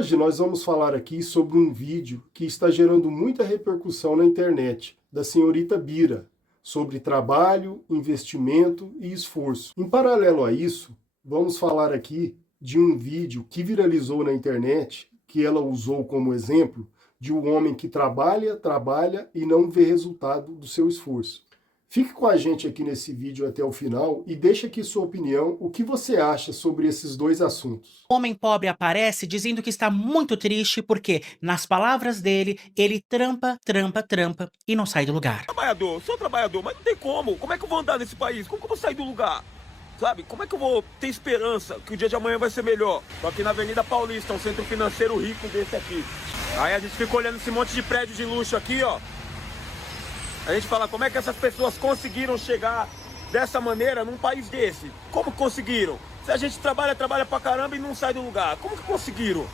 Hoje nós vamos falar aqui sobre um vídeo que está gerando muita repercussão na internet, da senhorita Bira, sobre trabalho, investimento e esforço. Em paralelo a isso, vamos falar aqui de um vídeo que viralizou na internet, que ela usou como exemplo, de um homem que trabalha e não vê resultado do seu esforço. Fique com a gente aqui nesse vídeo até o final e deixe aqui sua opinião, o que você acha sobre esses dois assuntos. O homem pobre aparece dizendo que está muito triste porque, nas palavras dele, ele trampa e não sai do lugar. Sou trabalhador, mas não tem como. Como é que eu vou andar nesse país? Como que eu vou sair do lugar? Sabe? Como é que eu vou ter esperança que o dia de amanhã vai ser melhor? Tô aqui na Avenida Paulista, um centro financeiro rico desse aqui. Aí a gente fica olhando esse monte de prédio de luxo aqui, ó. A gente fala, como é que essas pessoas conseguiram chegar dessa maneira num país desse? Como conseguiram? Se a gente trabalha pra caramba e não sai do lugar, como que conseguiram?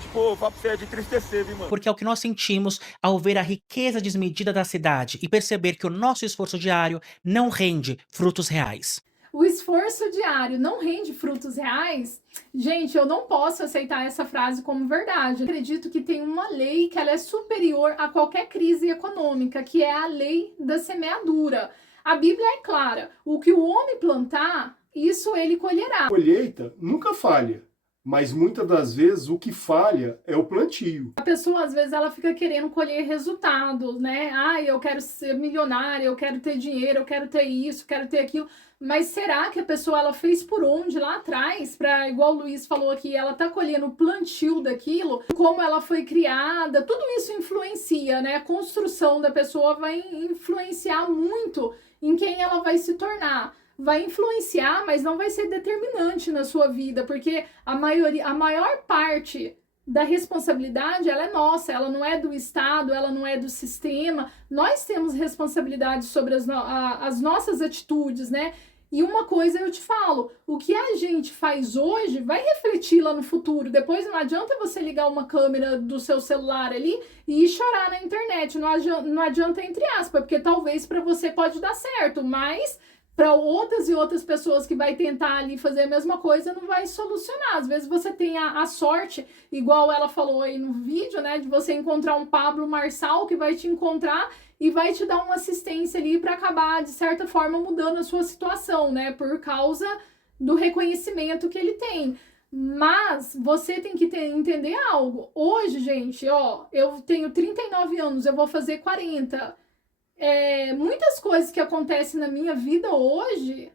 Tipo, o papo é de entristecer, viu, mano? Porque é o que nós sentimos ao ver a riqueza desmedida da cidade e perceber que o nosso esforço diário não rende frutos reais. O esforço diário não rende frutos reais? Gente, eu não posso aceitar essa frase como verdade. Eu acredito que tem uma lei que ela é superior a qualquer crise econômica, que é a lei da semeadura. A Bíblia é clara, o que o homem plantar, isso ele colherá. A colheita nunca falha, mas muitas das vezes o que falha é o plantio. A pessoa, às vezes, ela fica querendo colher resultados, né? Ah, eu quero ser milionária, eu quero ter dinheiro, eu quero ter isso, quero ter aquilo. Mas será que a pessoa ela fez por onde lá atrás, para igual o Luiz falou aqui, ela tá colhendo o plantio daquilo, como ela foi criada, tudo isso influencia, né? A construção da pessoa vai influenciar muito em quem ela vai se tornar. Vai influenciar, mas não vai ser determinante na sua vida, porque a maior parte da responsabilidade, ela é nossa, ela não é do Estado, ela não é do sistema. Nós temos responsabilidade sobre as nossas atitudes, né? E uma coisa eu te falo, o que a gente faz hoje vai refletir lá no futuro. Depois não adianta você ligar uma câmera do seu celular ali e chorar na internet. Não adianta entre aspas, porque talvez para você pode dar certo, mas para outras e outras pessoas que vai tentar ali fazer a mesma coisa, não vai solucionar. Às vezes você tem a sorte, igual ela falou aí no vídeo, né, de você encontrar um Pablo Marçal que vai te encontrar e vai te dar uma assistência ali para acabar, de certa forma, mudando a sua situação, né, por causa do reconhecimento que ele tem. Mas você tem que entender algo. Hoje, gente, ó, eu tenho 39 anos, eu vou fazer 40. Muitas coisas que acontecem na minha vida hoje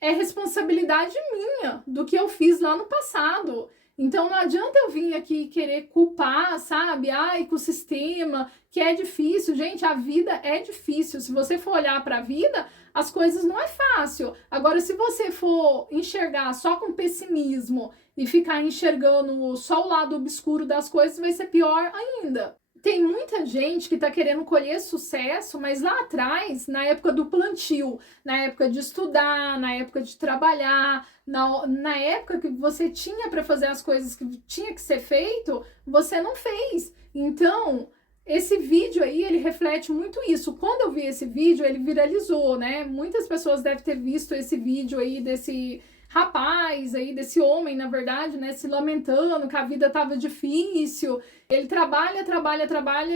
é responsabilidade minha, do que eu fiz lá no passado. Então não adianta eu vir aqui querer culpar, sabe? Ai, com o sistema, que é difícil. Gente, a vida é difícil. Se você for olhar para a vida, as coisas não é fácil. Agora, se você for enxergar só com pessimismo e ficar enxergando só o lado obscuro das coisas, vai ser pior ainda. Tem muita gente que tá querendo colher sucesso, mas lá atrás, na época do plantio, na época de estudar, na época de trabalhar, na época que você tinha para fazer as coisas que tinha que ser feito, você não fez. Então, esse vídeo aí, ele reflete muito isso. Quando eu vi esse vídeo, ele viralizou, né? Muitas pessoas devem ter visto esse vídeo aí desse rapaz aí, desse homem, na verdade, né, se lamentando que a vida tava difícil. Ele trabalha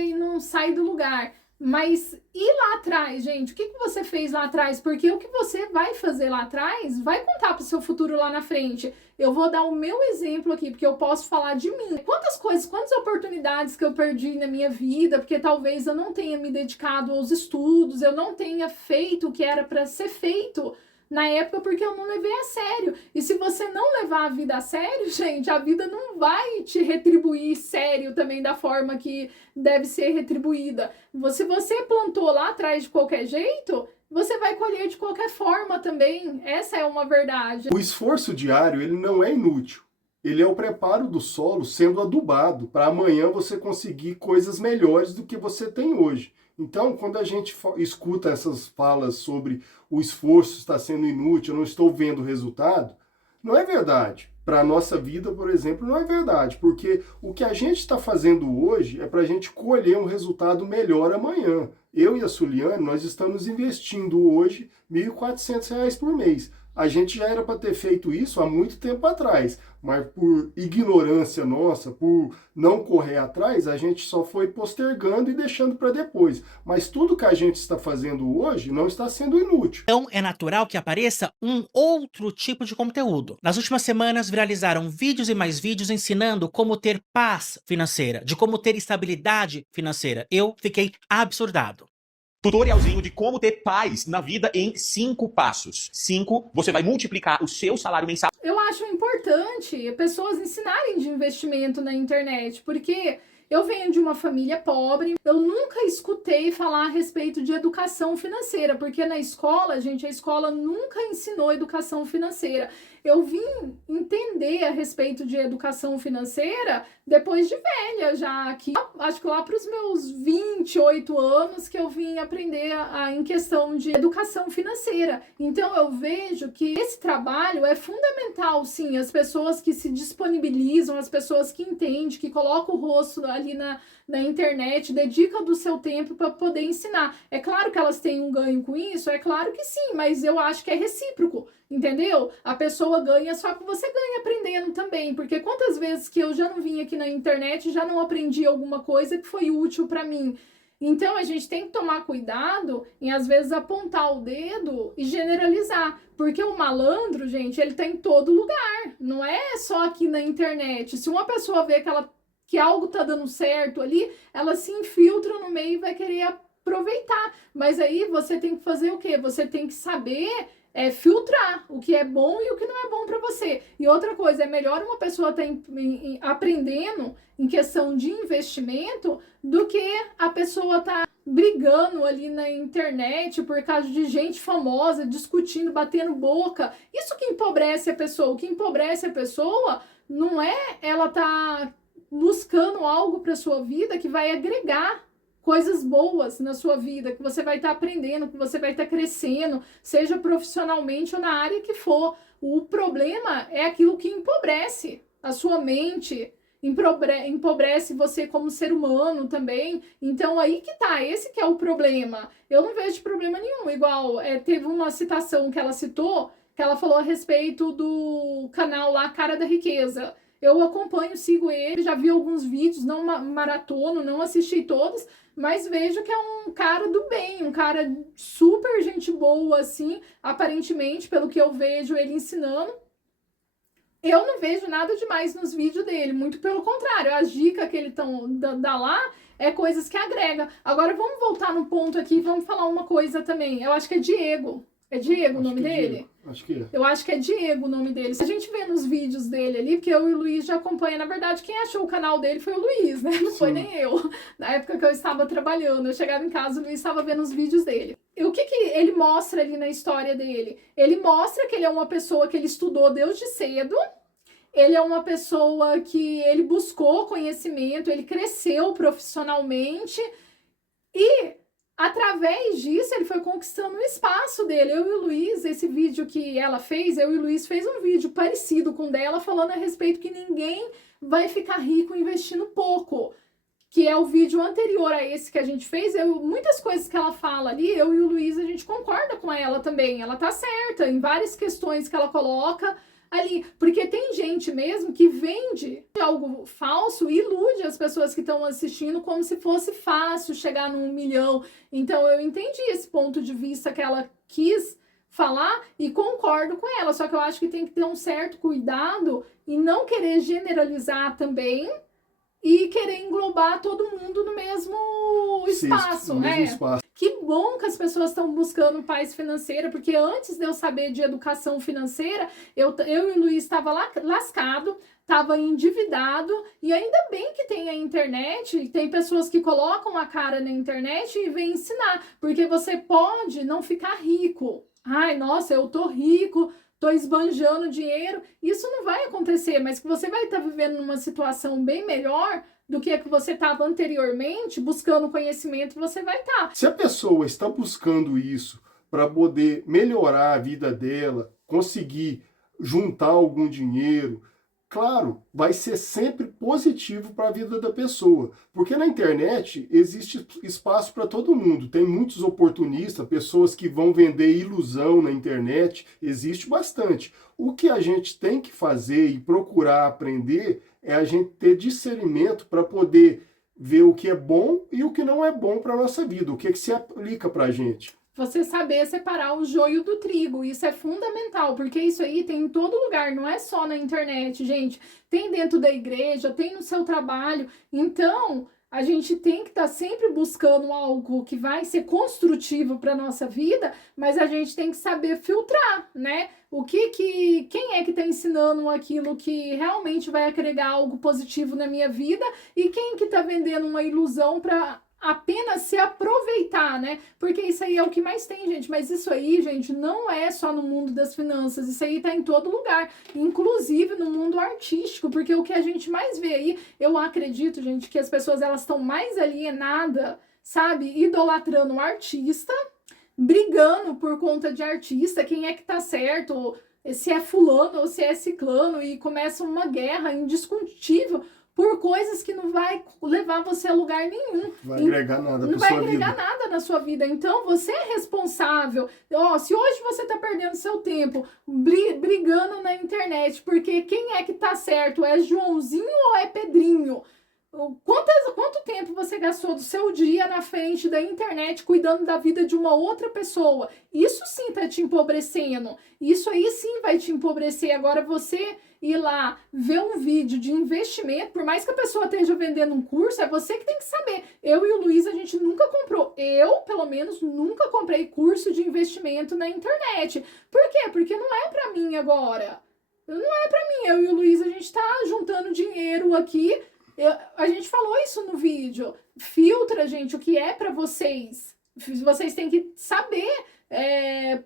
e não sai do lugar. Mas e lá atrás, gente? O que você fez lá atrás? Porque o que você vai fazer lá atrás vai contar pro seu futuro lá na frente. Eu vou dar o meu exemplo aqui, porque eu posso falar de mim. Quantas oportunidades que eu perdi na minha vida, porque talvez eu não tenha me dedicado aos estudos, eu não tenha feito o que era para ser feito na época, porque eu não levei a sério. E se você não levar a vida a sério, gente, a vida não vai te retribuir sério também da forma que deve ser retribuída. Se você plantou lá atrás de qualquer jeito, você vai colher de qualquer forma também. Essa é uma verdade. O esforço diário, ele não é inútil. Ele é o preparo do solo sendo adubado para amanhã você conseguir coisas melhores do que você tem hoje. Então, quando a gente escuta essas falas sobre o esforço está sendo inútil, eu não estou vendo resultado, não é verdade. Para a nossa vida, por exemplo, não é verdade, porque o que a gente está fazendo hoje é para a gente colher um resultado melhor amanhã. Eu e a Suliane, nós estamos investindo hoje R$ 1.400 por mês. A gente já era para ter feito isso há muito tempo atrás, mas por ignorância nossa, por não correr atrás, a gente só foi postergando e deixando para depois. Mas tudo que a gente está fazendo hoje não está sendo inútil. Então é natural que apareça um outro tipo de conteúdo. Nas últimas semanas viralizaram vídeos e mais vídeos ensinando como ter paz financeira, de como ter estabilidade financeira. Eu fiquei absurdado. Tutorialzinho de como ter paz na vida em 5 passos. 5, você vai multiplicar o seu salário mensal. Eu acho importante pessoas ensinarem de investimento na internet, porque eu venho de uma família pobre, eu nunca escutei falar a respeito de educação financeira, porque na escola, gente, a escola nunca ensinou educação financeira. Eu vim entender a respeito de educação financeira depois de velha, já aqui, acho que lá para os meus 28 anos que eu vim aprender em questão de educação financeira. Então eu vejo que esse trabalho é fundamental, sim, as pessoas que se disponibilizam, as pessoas que entendem, que colocam o rosto ali na internet, dedicam do seu tempo para poder ensinar. É claro que elas têm um ganho com isso, é claro que sim, mas eu acho que é recíproco, entendeu? A pessoa ganha, só que você ganha aprendendo também, porque quantas vezes que eu já não vim aqui na internet e já não aprendi alguma coisa que foi útil para mim. Então a gente tem que tomar cuidado em às vezes apontar o dedo e generalizar, porque o malandro, gente, ele tá em todo lugar, não é só aqui na internet. Se uma pessoa vê que algo tá dando certo ali, ela se infiltra no meio e vai querer aproveitar. Mas aí você tem que fazer o quê? Você tem que saber filtrar o que é bom e o que não é bom para você. E outra coisa, é melhor uma pessoa estar aprendendo em questão de investimento do que a pessoa tá brigando ali na internet por causa de gente famosa, discutindo, batendo boca. Isso que empobrece a pessoa. O que empobrece a pessoa não é ela tá buscando algo para sua vida que vai agregar coisas boas na sua vida, que você vai estar aprendendo, que você vai estar crescendo, seja profissionalmente ou na área que for. O problema é aquilo que empobrece a sua mente, empobrece você como ser humano também. Então aí que tá, esse que é o problema. Eu não vejo problema nenhum, igual teve uma citação que ela citou, que ela falou a respeito do canal lá Cara da Riqueza. Eu acompanho, sigo ele, já vi alguns vídeos, não maratono, não assisti todos, mas vejo que é um cara do bem, um cara super gente boa, assim, aparentemente, pelo que eu vejo ele ensinando. Eu não vejo nada demais nos vídeos dele, muito pelo contrário, as dicas que ele dá lá é coisas que agrega. Agora vamos voltar no ponto aqui e vamos falar uma coisa também. Eu acho que é Diego. É Diego o nome dele? Diego. Acho que é. Eu acho que é Diego o nome dele. Se a gente vê nos vídeos dele ali, porque eu e o Luiz já acompanha, na verdade, quem achou o canal dele foi o Luiz, né? Não foi nem eu. Na época que eu estava trabalhando, eu chegava em casa, o Luiz estava vendo os vídeos dele. E o que ele mostra ali na história dele? Ele mostra que ele é uma pessoa que ele estudou desde cedo, ele é uma pessoa que ele buscou conhecimento, ele cresceu profissionalmente e através disso, ele foi conquistando o espaço dele. Eu e o Luiz, esse vídeo que ela fez, eu e o Luiz fez um vídeo parecido com o dela, falando a respeito que ninguém vai ficar rico investindo pouco. Que é o vídeo anterior a esse que a gente fez. Muitas coisas que ela fala ali, eu e o Luiz, a gente concorda com ela também. Ela tá certa em várias questões que ela coloca ali, porque tem gente mesmo que vende algo falso e ilude as pessoas que estão assistindo como se fosse fácil chegar num 1 milhão. Então eu entendi esse ponto de vista que ela quis falar e concordo com ela, só que eu acho que tem que ter um certo cuidado e não querer generalizar também e querer englobar todo mundo no mesmo espaço, no né? mesmo espaço. Que bom que as pessoas estão buscando paz financeira, porque antes de eu saber de educação financeira, eu e o Luiz estava lascado, estava endividado, e ainda bem que tem a internet, tem pessoas que colocam a cara na internet e vêm ensinar, porque você pode não ficar rico. Ai, nossa, eu tô rico, tô esbanjando dinheiro. Isso não vai acontecer, mas que você vai estar vivendo numa situação bem melhor do que você estava anteriormente, buscando conhecimento, você vai estar. Se a pessoa está buscando isso para poder melhorar a vida dela, conseguir juntar algum dinheiro, claro, vai ser sempre positivo para a vida da pessoa, porque na internet existe espaço para todo mundo, tem muitos oportunistas, pessoas que vão vender ilusão na internet, existe bastante. O que a gente tem que fazer e procurar aprender é a gente ter discernimento para poder ver o que é bom e o que não é bom para a nossa vida, o que se aplica para a gente. Você saber separar o joio do trigo, isso é fundamental, porque isso aí tem em todo lugar, não é só na internet, gente. Tem dentro da igreja, tem no seu trabalho. Então, a gente tem que estar sempre buscando algo que vai ser construtivo para nossa vida, mas a gente tem que saber filtrar, né? Quem é que está ensinando aquilo que realmente vai agregar algo positivo na minha vida e quem que está vendendo uma ilusão para apenas se aproveitar, né? Porque isso aí é o que mais tem, gente. Mas isso aí, gente, não é só no mundo das finanças. Isso aí tá em todo lugar. Inclusive no mundo artístico. Porque o que a gente mais vê aí, eu acredito, gente, que as pessoas, elas estão mais alienadas, sabe? Idolatrando o artista, brigando por conta de artista. Quem é que tá certo? Se é fulano ou se é ciclano. E começa uma guerra indiscutível por coisas que não vai levar você a lugar nenhum. Vai agregar nada não pra vai sua agregar vida. nada na sua vida. Então, você é responsável. Ó, se hoje você tá perdendo seu tempo brigando na internet, porque quem é que tá certo? É Joãozinho ou é Pedrinho? Quanto tempo você gastou do seu dia na frente da internet cuidando da vida de uma outra pessoa? Isso sim tá te empobrecendo. Isso aí sim vai te empobrecer. Agora você ir lá ver um vídeo de investimento, por mais que a pessoa esteja vendendo um curso, é você que tem que saber. Eu e o Luiz, a gente nunca comprou. Eu, pelo menos, nunca comprei curso de investimento na internet. Por quê? Porque não é pra mim agora. Não é pra mim. Eu e o Luiz, a gente tá juntando dinheiro aqui. A gente falou isso no vídeo. Filtra, gente, o que é pra vocês. Vocês têm que saber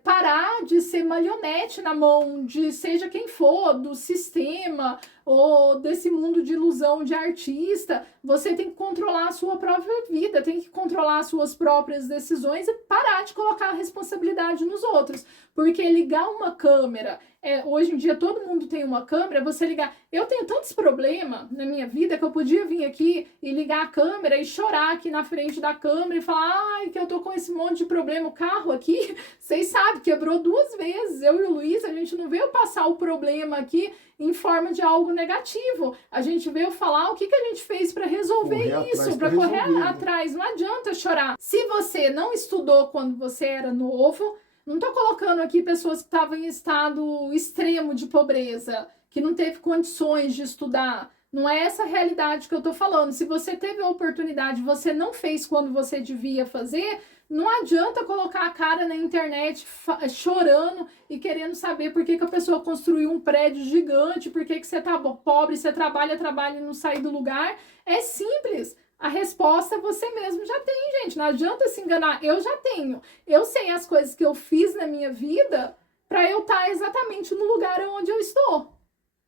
parar de ser marionete na mão de seja quem for, do sistema ou desse mundo de ilusão de artista. Você tem que controlar a sua própria vida, tem que controlar as suas próprias decisões e parar de colocar a responsabilidade nos outros. Porque ligar uma câmera, hoje em dia todo mundo tem uma câmera, você ligar... Eu tenho tantos problemas na minha vida que eu podia vir aqui e ligar a câmera e chorar aqui na frente da câmera e falar, ai, que eu tô com esse monte de problema. O carro aqui, vocês sabem, quebrou 2 vezes. Eu e o Luiz, a gente não veio passar o problema aqui em forma de algo negativo. A gente veio falar o que a gente fez para resolver isso, para correr atrás. Não adianta chorar. Se você não estudou quando você era novo, não tô colocando aqui pessoas que estavam em estado extremo de pobreza, que não teve condições de estudar. Não é essa a realidade que eu tô falando. Se você teve a oportunidade, você não fez quando você devia fazer, não adianta colocar a cara na internet chorando e querendo saber por que a pessoa construiu um prédio gigante, por que você tá pobre, você trabalha e não sai do lugar. É simples. A resposta você mesmo já tem, gente. Não adianta se enganar. Eu já tenho. Eu sei as coisas que eu fiz na minha vida para eu estar exatamente no lugar onde eu estou.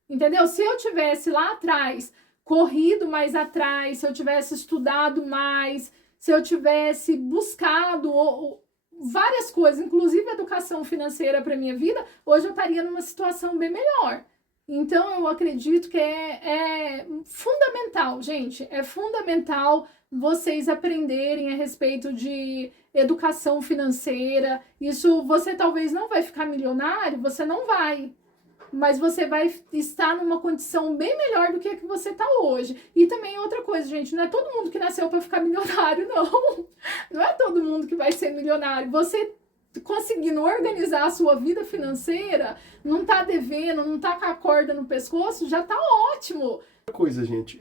Entendeu? Se eu tivesse lá atrás corrido mais atrás, se eu tivesse estudado mais, se eu tivesse buscado várias coisas, inclusive educação financeira para minha vida, hoje eu estaria numa situação bem melhor. Então, eu acredito que é fundamental, gente, é fundamental vocês aprenderem a respeito de educação financeira. Isso, você talvez não vai ficar milionário, você não vai, mas você vai estar numa condição bem melhor do que a que você está hoje. E também outra coisa, gente, não é todo mundo que nasceu para ficar milionário, não. Não é todo mundo que vai ser milionário. Você conseguindo organizar a sua vida financeira, não tá devendo, não tá com a corda no pescoço, já tá ótimo. Outra coisa, gente,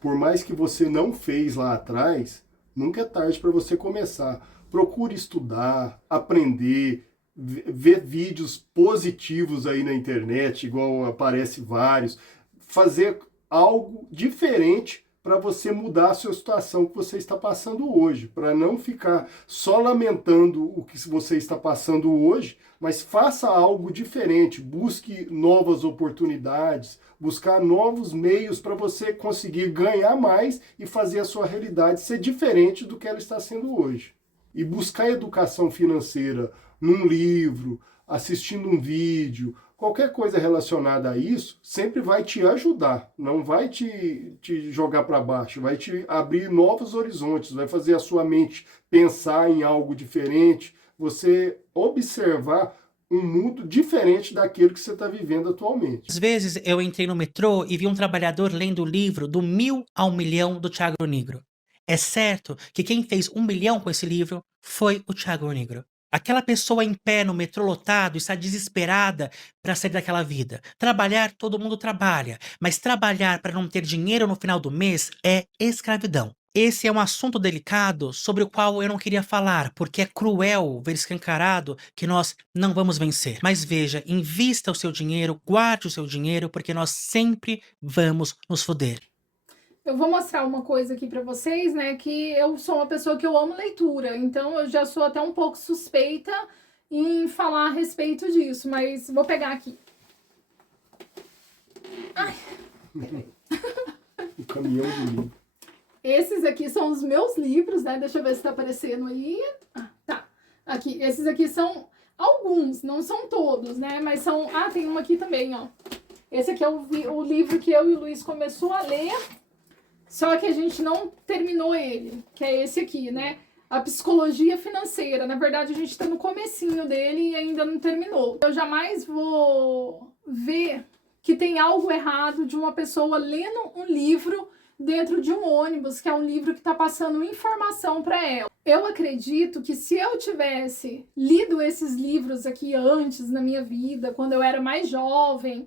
por mais que você não fez lá atrás, nunca é tarde para você começar. Procure estudar, aprender, ver vídeos positivos aí na internet, igual aparece vários, fazer algo diferente para você mudar a sua situação que você está passando hoje, para não ficar só lamentando o que você está passando hoje, mas faça algo diferente, busque novas oportunidades, buscar novos meios para você conseguir ganhar mais e fazer a sua realidade ser diferente do que ela está sendo hoje. E buscar educação financeira num livro, assistindo um vídeo, qualquer coisa relacionada a isso sempre vai te ajudar, não vai te jogar para baixo, vai te abrir novos horizontes, vai fazer a sua mente pensar em algo diferente, você observar um mundo diferente daquele que você está vivendo atualmente. Às vezes eu entrei no metrô e vi um trabalhador lendo o livro Do 1000 ao 1.000.000 do Thiago Nigro. É certo que quem fez 1 milhão com esse livro foi o Thiago Nigro. Aquela pessoa em pé no metrô lotado está desesperada para sair daquela vida. Trabalhar, todo mundo trabalha, mas trabalhar para não ter dinheiro no final do mês é escravidão. Esse é um assunto delicado sobre o qual eu não queria falar, porque é cruel ver escancarado que nós não vamos vencer. Mas veja, invista o seu dinheiro, guarde o seu dinheiro, porque nós sempre vamos nos foder. Eu vou mostrar uma coisa aqui pra vocês, né, que eu sou uma pessoa que eu amo leitura, então eu já sou até um pouco suspeita em falar a respeito disso, mas vou pegar aqui. Ai. O caminhão de livro. Esses aqui são os meus livros, né, deixa eu ver se tá aparecendo aí. Ah, tá. Aqui, esses aqui são alguns, não são todos, né, mas são... Ah, tem uma aqui também, ó. Esse aqui é o livro que eu e o Luiz começou a ler, só que a gente não terminou ele, que é esse aqui, né? A Psicologia Financeira. Na verdade, a gente tá no comecinho dele e ainda não terminou. Eu jamais vou ver que tem algo errado de uma pessoa lendo um livro dentro de um ônibus, que é um livro que tá passando informação para ela. Eu acredito que se eu tivesse lido esses livros aqui antes na minha vida, quando eu era mais jovem,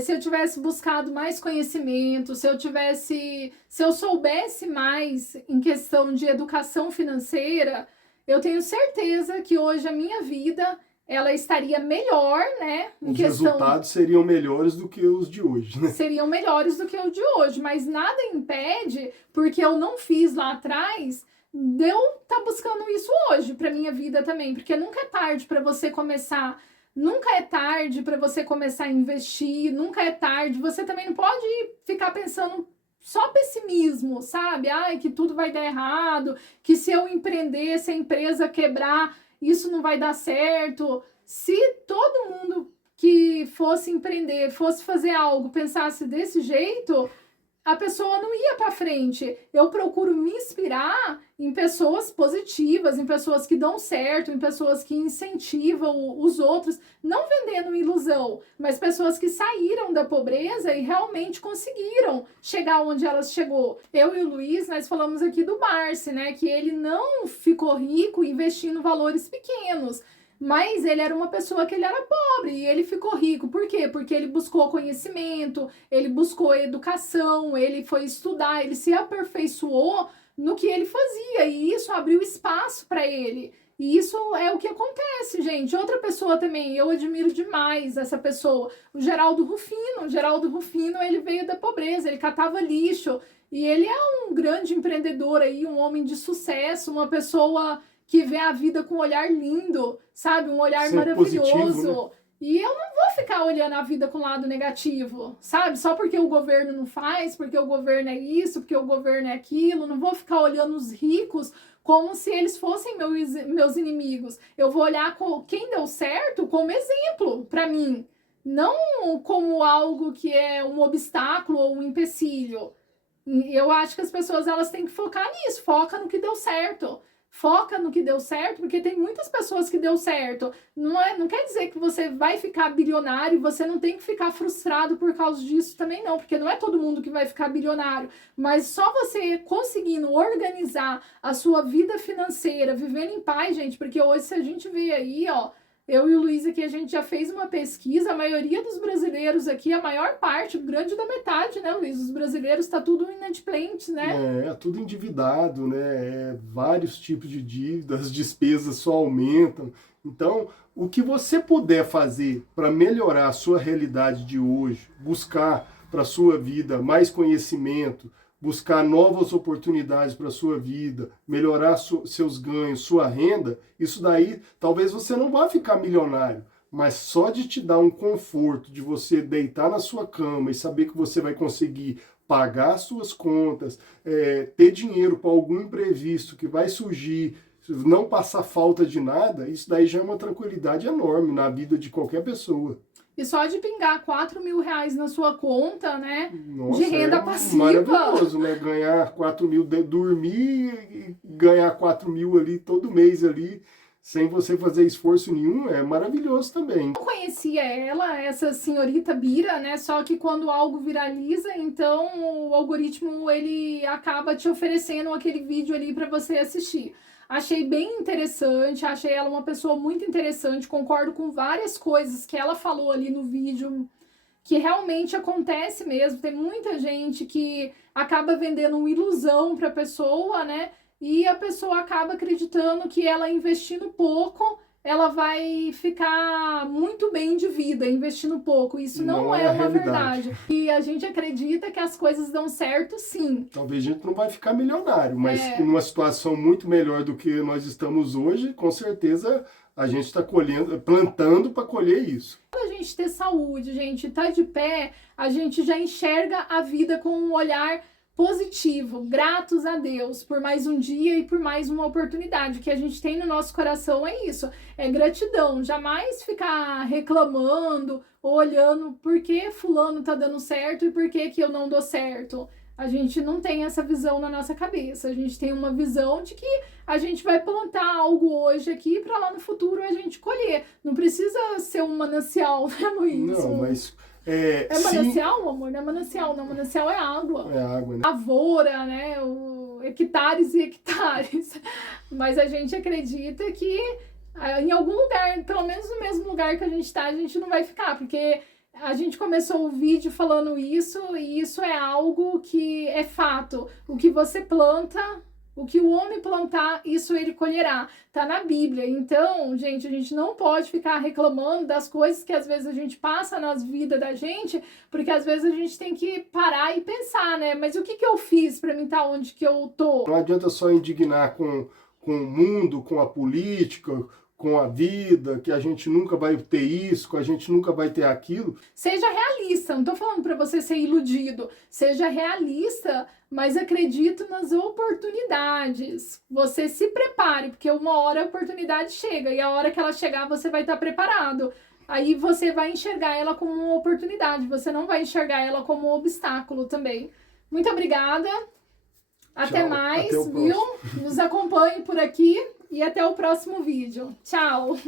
se eu tivesse buscado mais conhecimento, se eu soubesse mais em questão de educação financeira, eu tenho certeza que hoje a minha vida ela estaria melhor, né? Os resultados seriam melhores do que os de hoje, né? Seriam melhores do que o de hoje, mas nada impede, porque eu não fiz lá atrás, de eu estar buscando isso hoje para minha vida também, porque nunca é tarde para você começar. Nunca é tarde para você começar a investir, nunca é tarde. Você também não pode ficar pensando só pessimismo, sabe? Ai, que tudo vai dar errado, que se eu empreender, se a empresa quebrar, isso não vai dar certo. Se todo mundo que fosse empreender, fosse fazer algo, pensasse desse jeito, a pessoa não ia para frente. Eu procuro me inspirar em pessoas positivas, em pessoas que dão certo, em pessoas que incentivam os outros, não vendendo ilusão, mas pessoas que saíram da pobreza e realmente conseguiram chegar onde elas chegou. Eu e o Luiz, nós falamos aqui do Barsi, né, que ele não ficou rico investindo valores pequenos, mas ele era uma pessoa que ele era pobre e ele ficou rico. Por quê? Porque ele buscou conhecimento, ele buscou educação, ele foi estudar, ele se aperfeiçoou no que ele fazia e isso abriu espaço para ele. E isso é o que acontece, gente. Outra pessoa também, eu admiro demais essa pessoa, o Geraldo Rufino. O Geraldo Rufino, ele veio da pobreza, ele catava lixo e ele é um grande empreendedor aí, um homem de sucesso, uma pessoa que vê a vida com um olhar lindo, sabe? Um olhar sempre maravilhoso. positivo, né? E eu não vou ficar olhando a vida com o lado negativo, sabe? Só porque o governo não faz, porque o governo é isso, porque o governo é aquilo. Não vou ficar olhando os ricos como se eles fossem meus inimigos. Eu vou olhar quem deu certo como exemplo para mim. Não como algo que é um obstáculo ou um empecilho. Eu acho que as pessoas elas têm que focar nisso. Foca no que deu certo. Foca no que deu certo, porque tem muitas pessoas que deu certo. Não quer dizer que você vai ficar bilionário, você não tem que ficar frustrado por causa disso também não, porque não é todo mundo que vai ficar bilionário, mas só você conseguindo organizar a sua vida financeira, vivendo em paz, gente, porque hoje se a gente vê aí, ó, eu e o Luiz aqui, a gente já fez uma pesquisa, a maioria dos brasileiros aqui, a maior parte, grande da metade, né, Luiz? Os brasileiros tá tudo inadimplente, né? É tudo endividado, né? Vários tipos de dívidas, as despesas só aumentam. Então, o que você puder fazer para melhorar a sua realidade de hoje, buscar para a sua vida mais conhecimento, buscar novas oportunidades para a sua vida, melhorar seus ganhos, sua renda, isso daí talvez você não vá ficar milionário, mas só de te dar um conforto, de você deitar na sua cama e saber que você vai conseguir pagar suas contas, ter dinheiro para algum imprevisto que vai surgir, não passar falta de nada, isso daí já é uma tranquilidade enorme na vida de qualquer pessoa. E só de pingar 4 mil reais na sua conta, né? Nossa, de renda é passiva. maravilhoso, né? Ganhar 4 mil, dormir e ganhar 4 mil ali todo mês ali, sem você fazer esforço nenhum, é maravilhoso também. Eu conhecia ela, essa senhorita Bira, né? Só que quando algo viraliza, então o algoritmo ele acaba te oferecendo aquele vídeo ali para você assistir. Achei bem interessante, achei ela uma pessoa muito interessante, concordo com várias coisas que ela falou ali no vídeo, que realmente acontece mesmo. Tem muita gente que acaba vendendo uma ilusão para a pessoa, né? E a pessoa acaba acreditando que ela investindo pouco, ela vai ficar muito bem de vida, investindo pouco. Isso não é uma verdade. E a gente acredita que as coisas dão certo, sim. Talvez a gente não vai ficar milionário, mas numa situação muito melhor do que nós estamos hoje, com certeza a gente está plantando para colher isso. Quando a gente ter saúde, gente, tá de pé, a gente já enxerga a vida com um olhar positivo, gratos a Deus por mais um dia e por mais uma oportunidade. O que a gente tem no nosso coração é isso, é gratidão, jamais ficar reclamando ou olhando por que fulano tá dando certo e por que eu não dou certo. A gente não tem essa visão na nossa cabeça, a gente tem uma visão de que a gente vai plantar algo hoje aqui para lá no futuro a gente colher. Não precisa ser um manancial, né, Luiz? Não, mas... É manancial, amor? Não é manancial, não. Manancial é água. É água, né? Lavoura, né? Hectares e hectares. Mas a gente acredita que em algum lugar, pelo menos no mesmo lugar que a gente tá, a gente não vai ficar. Porque a gente começou o vídeo falando isso, e isso é algo que é fato. O que você planta, o que o homem plantar, isso ele colherá. Tá na Bíblia. Então, gente, a gente não pode ficar reclamando das coisas que às vezes a gente passa nas vidas da gente, porque às vezes a gente tem que parar e pensar, né? Mas o que eu fiz pra mim estar onde que eu tô? Não adianta só indignar com o mundo, com a política, com a vida, que a gente nunca vai ter isso, que a gente nunca vai ter aquilo. Seja realista, não tô falando para você ser iludido. Seja realista, mas acredito nas oportunidades. Você se prepare, porque uma hora a oportunidade chega, e a hora que ela chegar você vai estar preparado. Aí você vai enxergar ela como uma oportunidade, você não vai enxergar ela como um obstáculo também. Muito obrigada. Até Tchau, mais, até o viu? Nos acompanhe por aqui e até o próximo vídeo. Tchau!